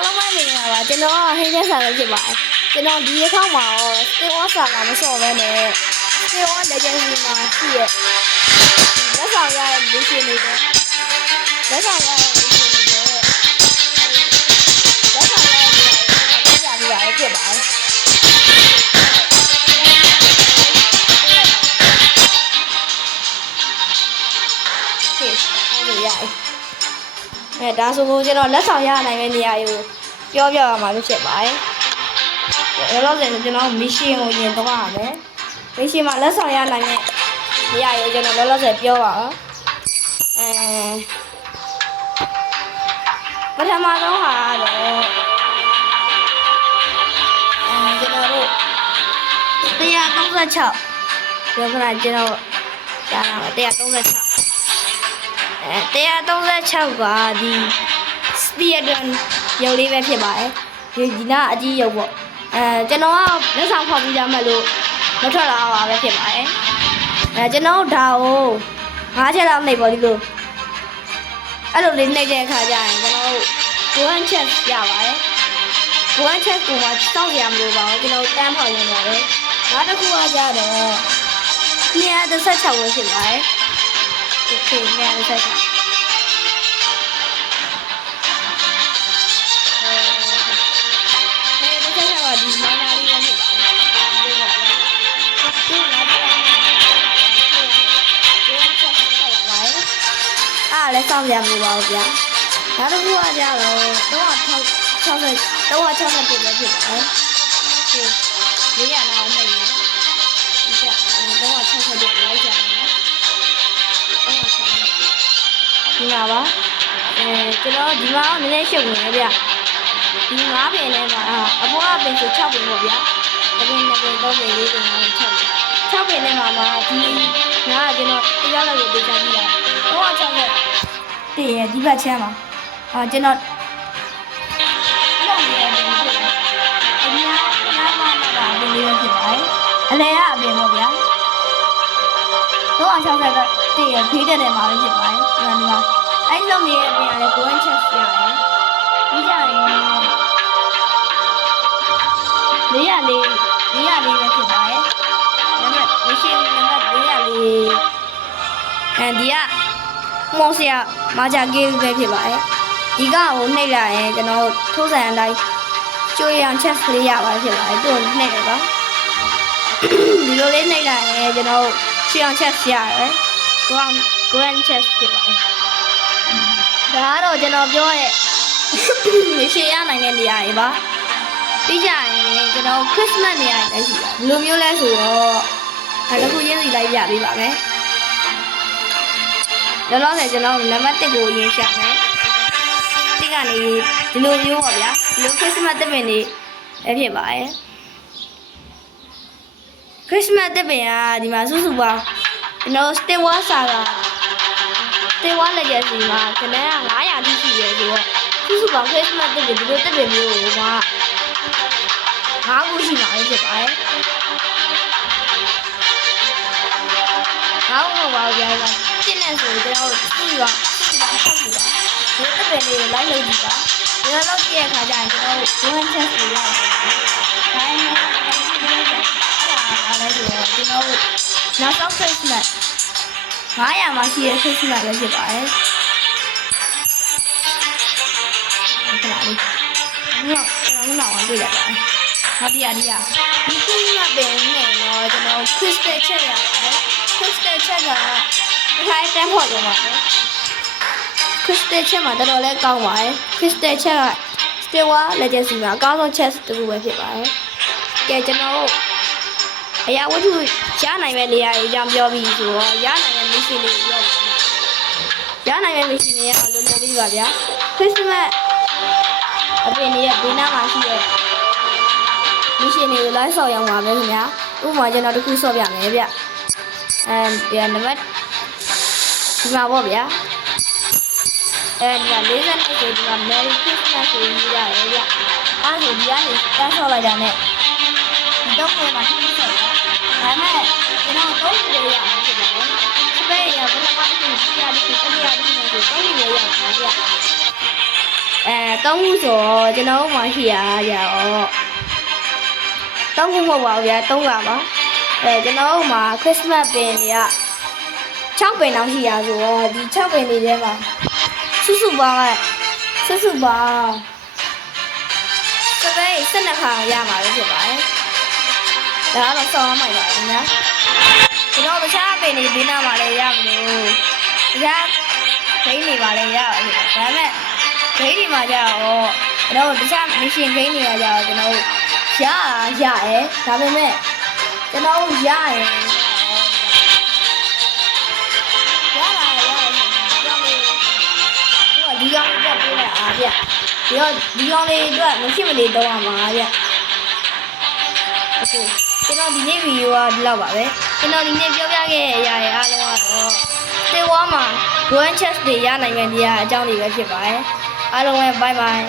အားလုံးပဲမြင်ရပါကျွန်တော်ဟင်းချက်ဆာလည်းဖြစ်ပါတယ်ကျွန်တော်ဒီတစ်ခေါက်မှာရော Stay War ဆာလာမစော်ပဲနဲ့ Stay War Legacy မှာရှိရဲ့လက်ဆောင်ရတဲ့လူရှင်တွေနဲ့လက်ဆောင်ရတဲ့လူရှင်တွေနဲ့လက်ဆောင်ရတဲ့လူတွေပြပြရဖြစ်ပါတယ်ဒါဆိုကျွန်တော်လက်ဆောင်ရနိုင်မယ့်နေရာကိုပြောပြရမှာဖြစ်ပါတယ်။လောလောဆယ်ကျွန်တော်မစ်ရှင်ကိုရင်သွားရမယ်။မစ်ရှင်မှာလက်ဆောင်ရနိုင်မယ့်နေရာကိုကျွန်တော်လောလောဆယ်ပြောပါတော့ပထမဆုံးဟာတော့ကျွန်တော်တို့136ပြောပြလိုက်ကျွန်တော်ကြားလာတယ်136ကဒီ Speedrun ရုပ်လေးပဲဖြစ်ပါတယ်ဒီနာအကြီးရုပ်ပေါ့ကျွန်တော်ကလက်ဆောင်ဖောက်ပြီးကြမယ်လို့မထွက်လာပါပဲဖြစ်ပါတယ်ကျွန်တော်ဒါကို5ချက်လောက်နှိပ်ပေါ်ဒီလိုအဲ့လိုလေးနှိပ်တဲ့အခါကျရင်ကျွန်တော်Golden Chest ရပါတယ်Golden Chest ကိုမှစောင့်ရမလို့ပါဘူးကျွန်တော်တန်းဖောက်ရင်းပါတယ်နောက်တစ်ခုကကြတော့216ပဲဖြစ်ပါတယ် Okay 216လည်းစောင့်ရမှာပါဗျာဒါတစ်ခုကကြတော့360ပဲဖြစ်ပါတယ်ဒီလေးရနာအောင်နေတယ်ဒီက360ပဲလိုက်ကြတယ်ဒီမှာပါကျွန်တော်ဒီမှာနည်းနည်းရှုပ်နေတယ်ဗျဒီ9ပင်ထဲမှာအပေါ်ကပင်ဆို6ပင်ပေါ့ဗျာတပင်2ပင်3ပင်4ပင်5ပင်6ပင်ထဲမှာဒီငါကကျွန်တော်တရားလောက်ကိုဒေတာကြည့်လိုက်360တည်ရဒီဘက်ချမ်းမှာကျွန်တော်လောက်နေတယ်ဖြစ်တယ်အများအပင်လေးပဲဖြစ်ပါတယ်အလဲကအပင်ပေါ့ဗျာ360ကတည်ရဖေးတဲ့မှာပဲဖြစ်ပါတယ်ဒီမှာအဲ့လောက်နေတဲ့အပင်ကလည်း Golden Chest ရတယ်ပြီးကြရင်404ပဲဖြစ်ပါတယ်နံပါတ်မရှင်းနံပါတ်404ဒီကမော်ဆရာမာဂျာကေးပဲဖြစ်ပါတယ်ဒီကကိုနှိပ်လိုက်ရင်ကျွန်တော်ထိုးစံအတိုင်းကျွေးရန်ချက်လေးရပါဖြစ်ပါတယ်သူ့ကိုနှိပ်လိုက်ပါဒီလိုလေးနှိပ်လိုက်ရင်ကျွန်တော်ကျွေးရန်ချက်ရတယ်သူက Grand Chest ဖြစ်ပါတယ်ဒါကတော့ကျွန်တော်ပြောရဲ့ရှေ့ရနိုင်တဲ့နေရာတွေပါပြီးကြရင်ကျွန်တော် Christmas နေရာတွေလည်းရှိတယ်ဘယ်လိုမျိုးလဲဆိုတော့ဒါတစ်ခုချင်းစီလိုက်ပြပေးပါမယ်လောလောဆယ်ကျွန်တော်နံပါတ်1ကိုရင်းရှာမယ်။1ကနေဒီလိုမျိုးပါဗျာ။ဒီလို Christmas သစ်ပင်တွေဖြစ်ပါတယ်။ Christmas သစ်ပင်ကဒီမှာစုစုပေါင်းကျွန်တော် Stay War စာက Stay War Legacy မှာခဏ900တိရှိတယ်ဆိုတော့စုစုပေါင်း Christmas သစ်ပင်ဒီလိုသစ်ပင်မျိုးကိုမှ9ခုရှိမှာဖြစ်ပါတယ်။9ခုပါဗျာ။ရှင်းနေဆိုကျွန်တော်ကြည့်ပါဆောက်ကြည့်ပါဒီတစ်ပင်လေးကိုလိုက်လုပ်ကြည့်ပါဒီလောက်ကြည့်ရခါကျရင်ကျွန်တော် Golden Chest ကိုရအောင်ဒါနဲ့အဲ့ဒါလည်းဆိုတော့ကျွန်တော်နောက်ဆုံး Christmas 900မှာရှိတဲ့ Christmas လည်းဖြစ်ပါတယ်ဟုတ်လားဒီတော့ကျွန်တော်နောက်တွေ့ရပါတယ်ဟုတ်ဒီChristmas ပင်နဲ့တော့ကျွန်တော် Crystal ချက်ရပါတယ် Crystal ချက်ကထိုင်းတန်းဖို့ရပါတယ် Crystal ချက်မှာတော်တော်လေးကောင်းပါတယ် Crystal ချက်က Stay War Legacy မှာအကောင်းဆုံးချက်တစ်ခုပဲဖြစ်ပါတယ်ကဲကျွန်တော်တို့အရာဝတ္ထုရနိုင်မဲ့နေရာကြီးကြောင်းပြောပြီးဆိုတော့ရနိုင်တဲ့ mission လေးကိုပြောရနိုင်မဲ့ mission လေးကလုံးလုံးလေးပါဗျာ Christmas အပင်တွေရဲ့ဘေးနားမှာရှိတဲ့ mission တွေကိုလိုက်ဆော်ရအောင်ပါပဲခင်ဗျာဥပမာကျွန်တော်တခုဆော့ပြမယ်ဗျပြန်နံပါတ်ဒီမှာပေါ့ဗျာဒီက40နှစ်ဆိုဒီမှာ Merry Christmas ဆိုရေးရတယ်ဗျအဲ့ဒါဆိုဒီကနေတန်းဆော့လိုက်တာနဲ့ဒီတော့ပေါ်မှာထိဆော့တယ်ဒါမဲ့ကျွန်တော်တော့ပြေးရအောင်ဖြစ်တယ်စပယ်ရဘယ်တော့မှမဖြစ်ရဘူးတတိယတစ်ခုနဲ့ဆိုတော့ပြေးရအောင်ဗျ 3ခုဆိုတော့ကျွန်တော်မှရှိရကြတော့3ခုမဟုတ်ပါဘူးဗျာ3ကပါကျွန်တော်မှ Christmas ပင်တွေက6ပင်တောင်ရှိရဆိုတော့ဒီ6ပင်တွေထဲမှာစုပေါင်းစပိတ်12ခါရမှာလို့ဖြစ်ပါတယ်ဒါကတော့ဆောင်းမှရပါတယ်ညာကျွန်တော်တခြားပင်တွေဘေးနားမှာလည်းရမလို့တခြားဂိမ်းတွေပါလည်းရပါတယ်ဒါပေမဲ့ဂိမ်းတွေမှာကြတော့ကျွန်တော်တခြားမရှင်ဂိမ်းတွေကကြတော့ကျွန်တော်ရတယ်ဒါပေမဲ့ကျွန်တော်ရရင်ဒီကောင်လေးတက်ပေးလိုက်အားဗျဒီကောင်လေးအတွက်မရှိမနေတော့မှာဗျโอเคကျွန်တော်ဒီနေ့ဗီဒီယိုကဒီလောက်ပါပဲကျွန်တော်ဒီနေ့ပြောပြခဲ့တဲ့အရာတွေအားလုံးကတော့တေဝါမှာ Grand Chess တွေရနိုင်မယ့်နေရာအကြောင်းတွေပဲဖြစ်ပါတယ်အားလုံးပဲ bye bye